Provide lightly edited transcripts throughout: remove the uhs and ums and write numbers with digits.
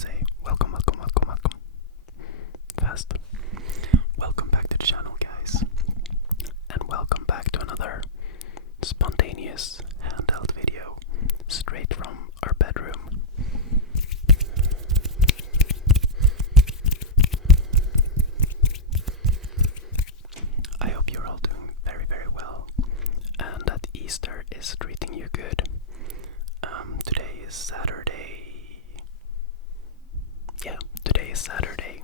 say welcome fast. Welcome back to the channel, guys, and welcome back to another spontaneous handheld video straight from our bedroom. I hope you're all doing very, very well and that Easter is treating you good. Today is Saturday. Yeah, today is Saturday.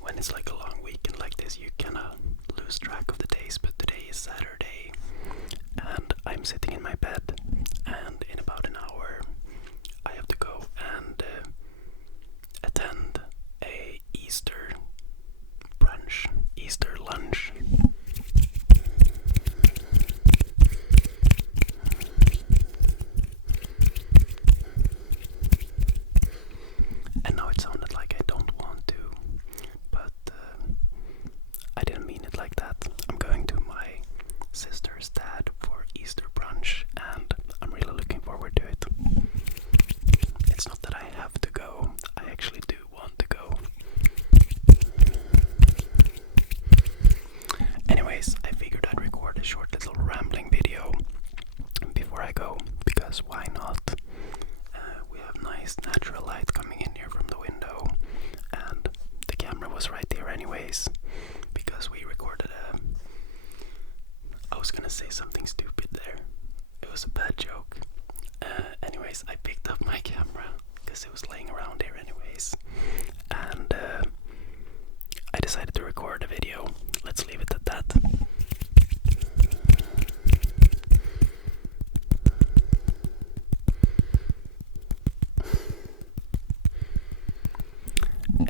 When it's like a long weekend like this, you kinda lose track of the days, but today is Saturday and I'm sitting in my bed, and in about an hour I have to go and attend a Easter brunch, Easter lunch. And now it sounded like I don't want to, but I didn't mean it like that. I'm going to my sister's dad for Easter brunch and I'm really looking forward to it. It's not that I have to go, I actually do want to go. Anyways, I figured I'd record a short little rambling video before I go, because why not? We have nice natural light coming in here from the window, and the camera was right there anyways, because we recorded I was gonna say something stupid there. It was a bad joke. Anyways, I picked up my camera because it was laying around here anyways, and I decided to record a video. Let's leave it at that.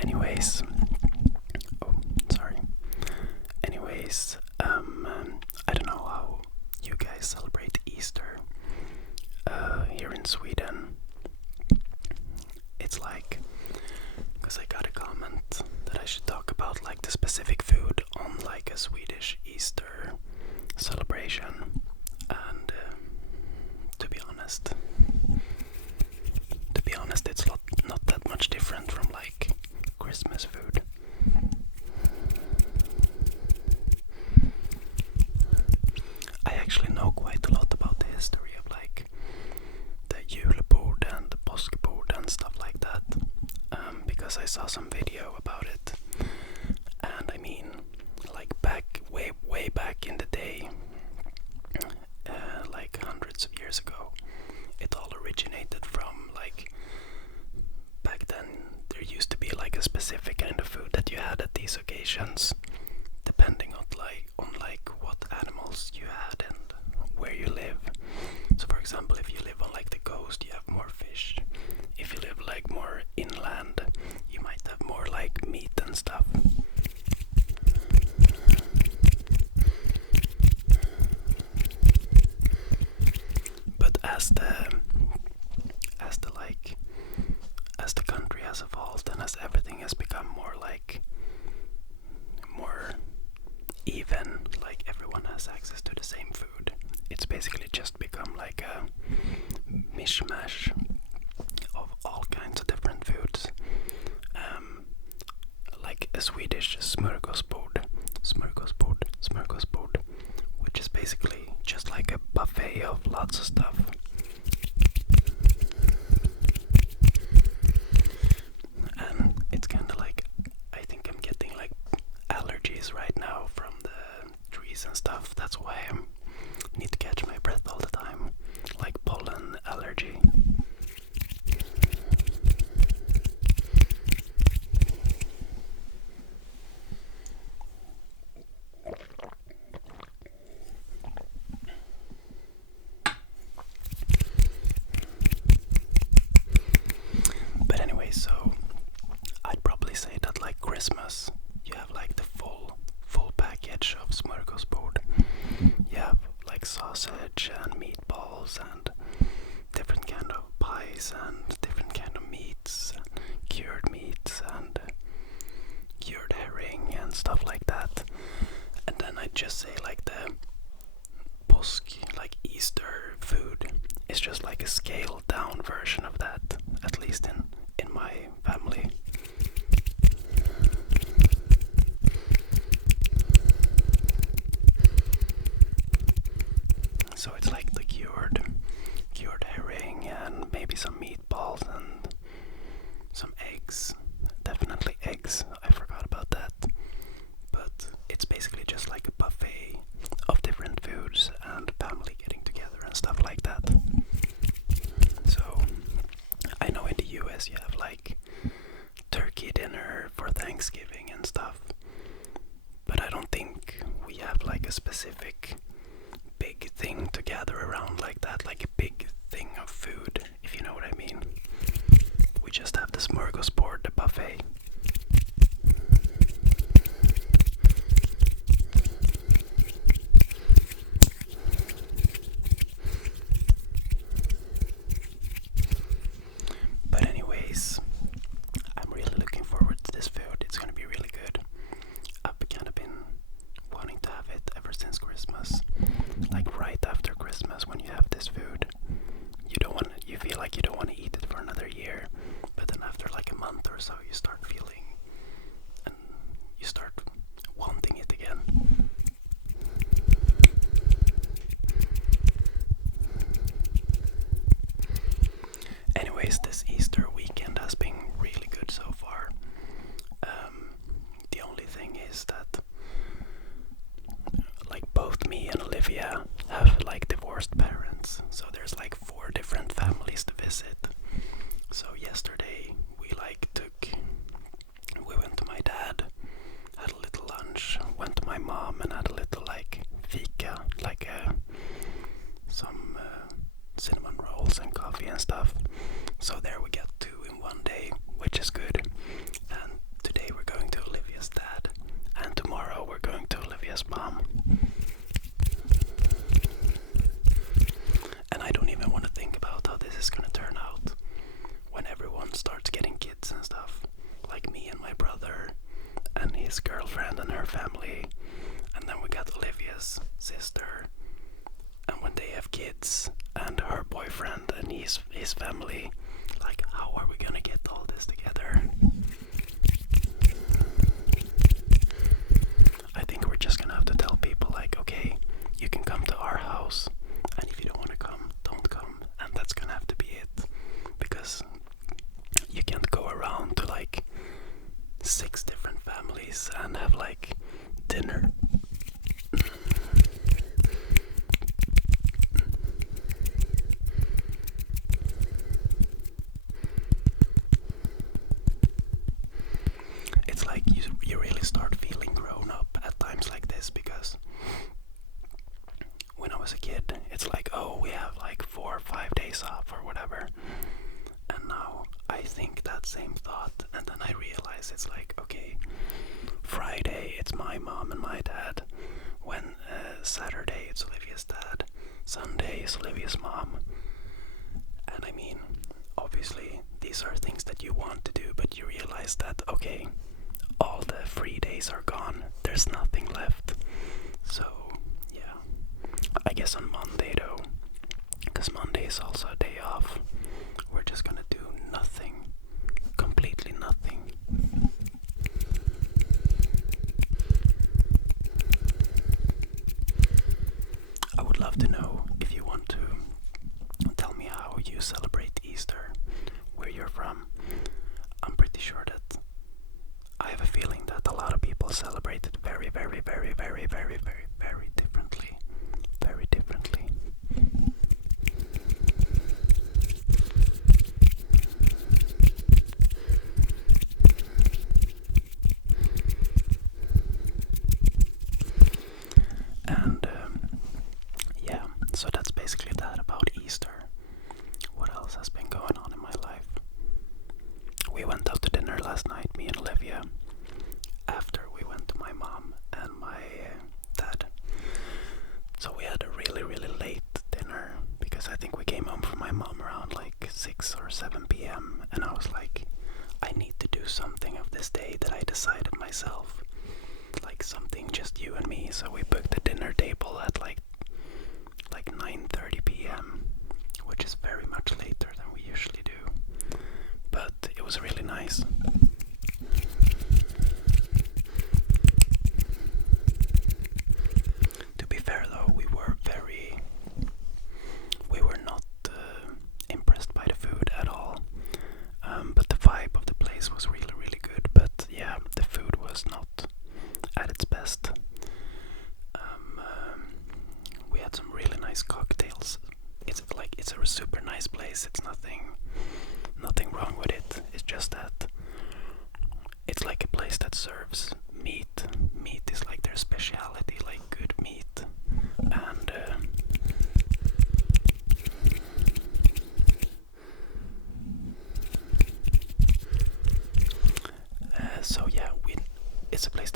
Anyways, I don't know how you guys celebrate Easter here in Sweden. It's like, because I got a comment that I should talk about like the specific food on like a Swedish Easter celebration, and to be honest, it's not that much different from like Christmas food. I actually know quite a lot about the history of like the julebord and the påskbord and stuff like that, because I saw some video about it, and I mean, like way back in the day, like hundreds of years ago, it all originated from like, back then there used to be like a specific kind of food that you had at these occasions, depending on like what animals you had and where you live. So for example, if you live on like the coast, you have more fish. If you live like more inland, you might have more like meat and stuff. But as the country has evolved and as everything has become more even, like everyone has access to the same food, it's basically just become like a mishmash of all kinds of different foods, like a Swedish smörgåsbord, which is basically just like a buffet of lots of stuff. And it's kind of like, I think I'm getting like allergies right now from the trees and stuff. That's why I need to catch my breath all the time, like pollen allergy. But anyway, so I'd probably say that like Christmas, you have like the full package of smörgåsbord. You have like sausage and meatballs and different kind of pies and different kind of meats, and cured meats and cured herring and stuff like that. And then I'd just say like the påsk, like Easter food, is just like a scaled down version of that, at least in my family. eggs. Definitely eggs. I forgot about that. But it's basically just like a buffet of different foods and family getting together and stuff like that. So I know in the US you have like turkey dinner for Thanksgiving and stuff, but I don't think we have like a specific big thing to gather around like that, like a big thing of food, if you know what I mean. We just have the smorgasbord, the buffet. But anyways, I'm really looking forward to this food. It's gonna be really good. I've kind of been wanting to have it ever since Christmas. Like right after Christmas, when you have this food, you feel like you don't want to eat it for another year. But then after like a month or so, you start feeling and you start wanting it again. Anyways, this Easter weekend has been really good so far. The only thing is that like both me and Olivia have like divorced parents, so there's like 4 different families to visit. So yesterday we went to my dad, had a little lunch, went to my mom and had a little like fika, like some cinnamon rolls and coffee and stuff. So there we got 2 in one day, which is good. And today we're going to Olivia's dad, and tomorrow we're going to Olivia's mom. And I don't even want to think about how this is gonna turn out when everyone starts getting kids and stuff. Like me and my brother and his girlfriend and her family. And then we got Olivia's sister. And when they have kids and her boyfriend and his family, like how are we gonna get all this together? I think we're just gonna have to tell people like, okay, you can come to our house, and if you don't want to come, don't come, and that's gonna have to be it, because you can't go around to like 6 different families and have like dinner. It's like you really start feeling grown up at times like this, because when I was a kid, it's like, oh, we have like 4 or 5 days off or whatever. And now I think that same thought, and then I realize it's like, okay, Friday it's my mom and my dad, when Saturday it's Olivia's dad, Sunday is Olivia's mom. And I mean, obviously these are things that you want to do, but you realize that, okay, all the free days are gone, there's nothing left. So yeah, I guess on Monday though, because Monday is also a day off, we're just gonna do nothing, completely nothing. I would love to know if you want to tell me how you celebrate Easter, where you're from. I'm pretty sure that I have a feeling that a lot of people celebrate it very, very, very, very, very, very, very differently. Very differently. And yeah, so that's basically that about Easter. What else has been going on in my life? We went out to dinner last night, me and Olivia, after we went to my mom and my dad. So we had a really, really late dinner, because I think we came home from my mom around like 6 or 7 p.m. and I was like, I need to do something of this day that I decided myself, like something just you and me. So we booked the dinner table at like 9:30 p.m., which is very much later than we usually do, but it was really nice. To be fair though, we were not impressed by the food at all, but the vibe of the place was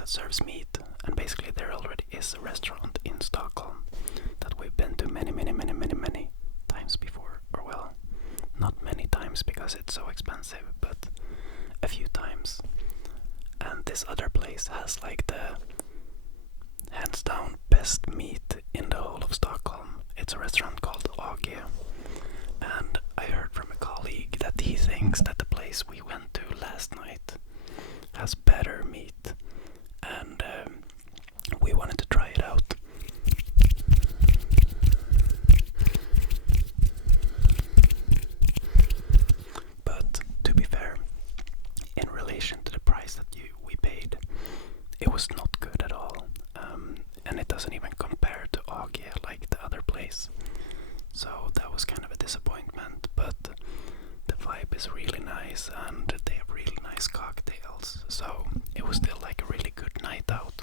that serves meat, and basically there already is a restaurant in Stockholm that we've been to many times before, or well, not many times because it's so expensive, but a few times. And this other place has like the hands down best meat in the whole of Stockholm. It's a restaurant called AG, and I heard from a colleague that he thinks that the place we went to last night has better meat, and we wanted to try it out. But to be fair, in relation to the price that we paid, it was not good at all, and it doesn't even compare to AG like the other place. So that was kind of a disappointment, but the vibe is really nice and they have really nice cocktails, so it was still like a really good night out.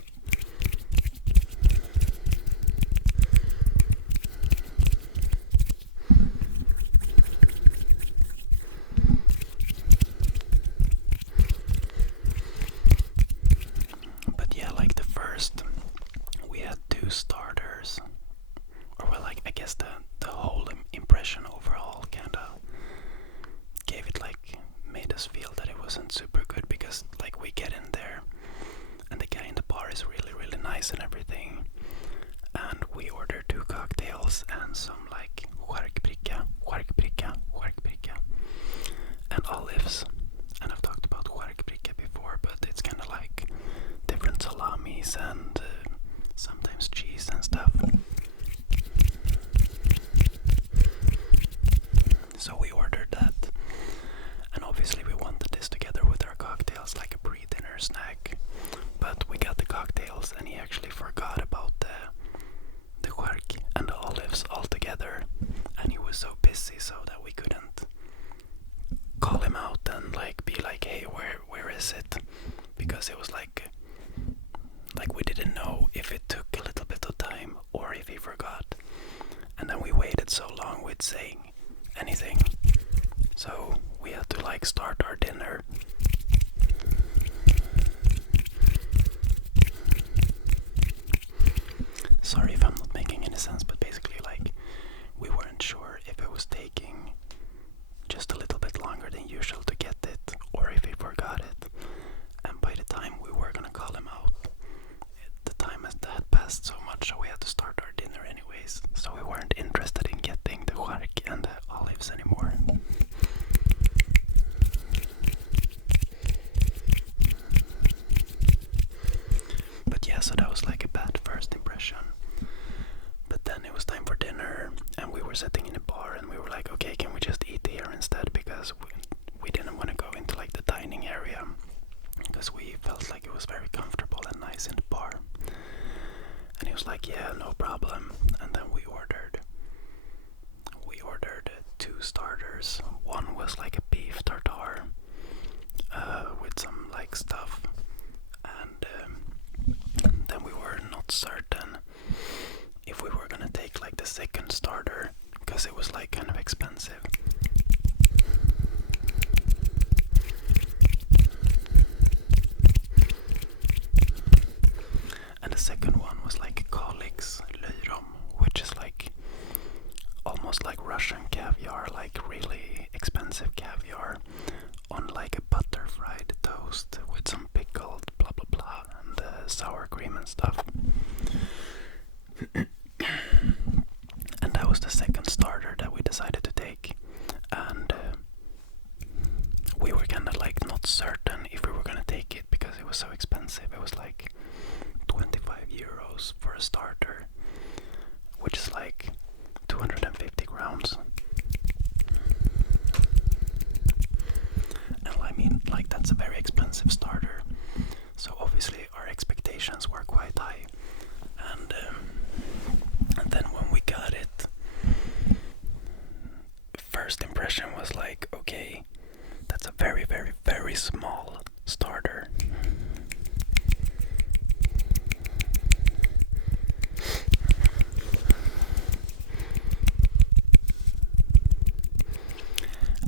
But yeah, like the first, we had 2 starters, or well, like I guess the whole impression overall kinda gave it like, made us feel that it wasn't super good, because like we get in there and the guy in the bar is really nice and everything, and we ordered 2 cocktails and some like skärkbricka and olives. And I've talked about skärkbricka before, but it's kind of like different salamis and sometimes cheese and stuff. So we ordered that, and obviously we wanted this together with our cocktails, like a pre-dinner snack. But we got the cocktails, and he actually forgot about the skärk and the olives altogether, and he was so busy so that we couldn't call him out and like be like, hey, where is it? Because it was like we didn't know if it took a little bit of time or if he forgot, and then we waited so long with saying anything, so we had to like start our dinner. Sorry if I'm not making any sense, but basically like we weren't sure if it was taking just a little bit longer than usual to get it, or if he forgot it, and by the time we were gonna call him out, the time had passed so much, so we had to start our dinner anyways, so we weren't interested in getting the skärk and the olives anymore. But yeah, so that was like a bad first impression. But then it was time for dinner, and we were sitting in a bar, and we were like, okay, can we just eat here instead? Because we didn't want to go into like the dining area, because we felt like it was very comfortable and nice in the bar. And he was like, yeah, no problem. And then we ordered 2 starters. One was like a beef tartare with some like stuff, and then we were not certain if we were gonna take like the second starter, because it was like kind of expensive. And the second one was like Kalix Lyrom, which is like almost like Russian caviar, like really expensive caviar on like a butter fried toast with some pickled blah blah blah and sour cream and stuff. And that was the second starter that we decided to take, and we were kind of like not certain if we were gonna take it because it was so expensive. It was like 25 euros for a starter, which is like 250 grams. And I mean, like, that's a very expensive starter, so obviously our expectations were quite high. And then when we got it, first impression was like, okay, that's a very small starter.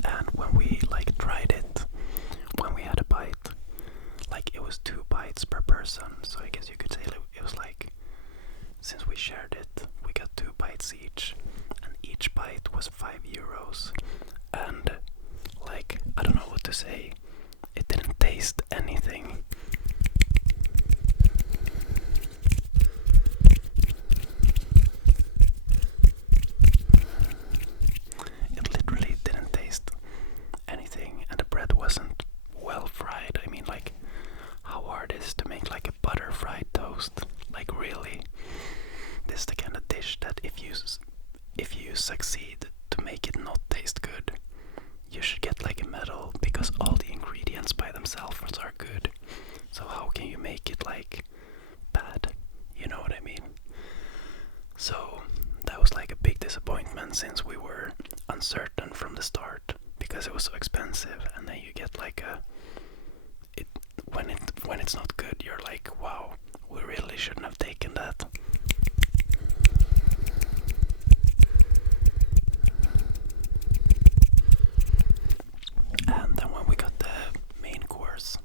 And when we like tried it, when we had a bite, like it was was 2 bites per person, so I guess you could say it was like, since we shared it, we got 2 bites each, and each bite was €5. And like, I don't know what to say, it didn't taste anything. It literally didn't taste anything, and the bread wasn't well fried. I mean, like, how hard it is to make like a butter fried toast? Like, really? This is the kind of dish that if you succeed to make it not taste good, you should get like a medal, because all the ingredients by themselves are good. So how can you make it like bad? You know what I mean? So that was like a big disappointment, since we were uncertain from the start, because it was so expensive, and then you get like when it's not good, you're like, wow, we really shouldn't have taken that. And then when we got the main course,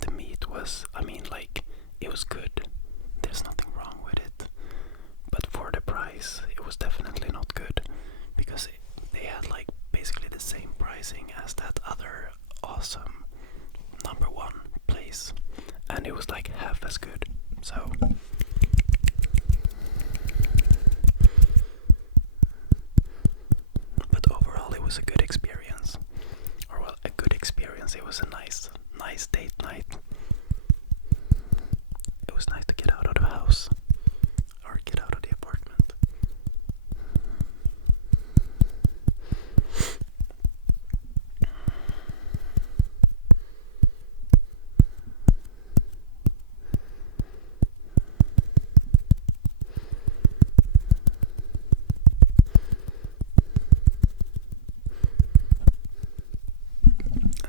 the meat was, I mean, like, it was good. There's nothing wrong with it. But for the price, it was definitely not good, because they had like basically the same pricing as that other awesome #1 place, and it was like half as good. So but overall it was a good experience. Or, well, a good experience. It was a nice date night. It was nice to get out of the house, or get out of the apartment.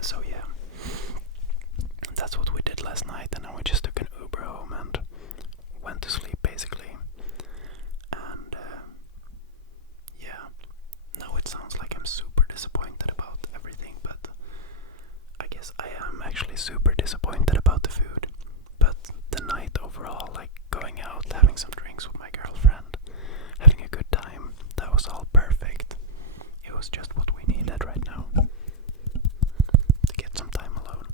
So yeah, that's what we did last night, and then we just took an Uber home and went to sleep basically. And yeah, now it sounds like I'm super disappointed about everything, but I guess I am actually super disappointed about the food. But the night overall, like going out, having some drinks with my girlfriend, having a good time, that was all perfect. It was just what we needed right now, to get some time alone.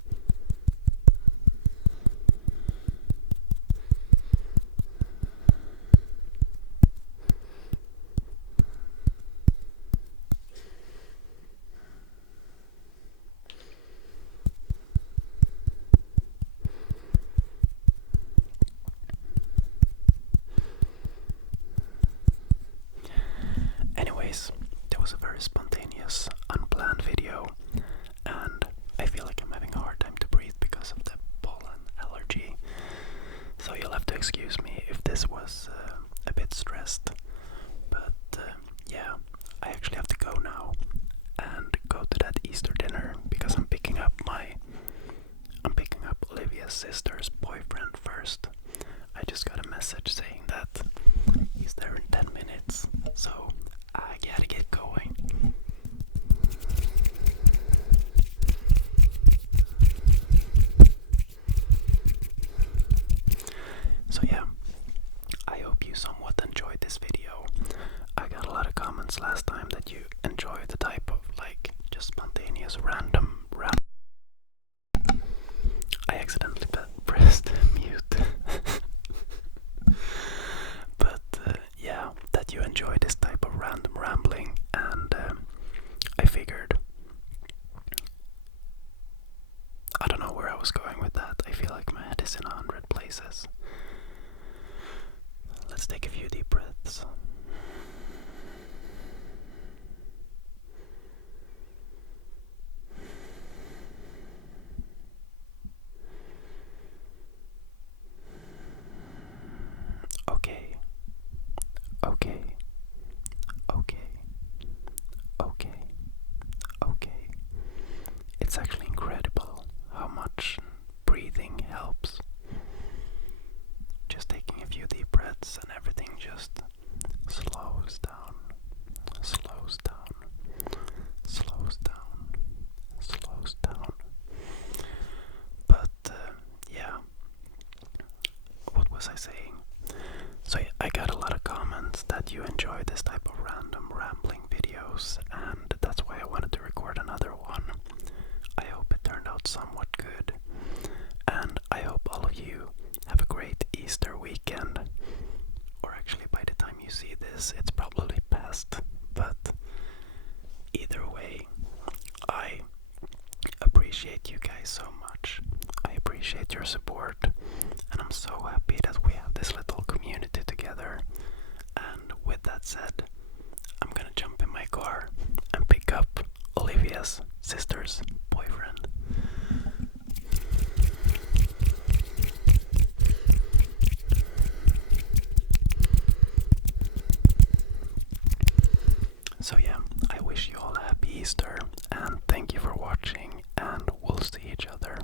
Anyways, there was a very spontaneous, unplanned video, and I feel like I'm having a hard time to breathe because of the pollen allergy. So you'll have to excuse me if this was a bit stressed. But yeah, I actually have to go now and go to that Easter dinner, because I'm picking up Olivia's sister's boyfriend first. I just got a message saying that he's there in 10 minutes, so I gotta get going. So yeah, I hope you somewhat enjoyed this video. I got a lot of comments last time that you enjoy the type of like just spontaneous random. I accidentally pressed mute. But yeah, that you enjoy this type of random rambling, and I figured, I don't know where I was going with that. I feel like my head is in 100 places. Let's take a few deep breaths. Okay. It's actually incredible how much breathing helps. Just taking a few deep breaths and everything just somewhat good. And I hope all of you have a great Easter weekend. Or actually, by the time you see this, it's probably past. But either way, I appreciate you guys so much. I appreciate your support. And I'm so happy that we have this little community together. And with that said, I'm gonna jump in my car and pick up Olivia's sister's boyfriend. So yeah, I wish you all a happy Easter and thank you for watching, and we'll see each other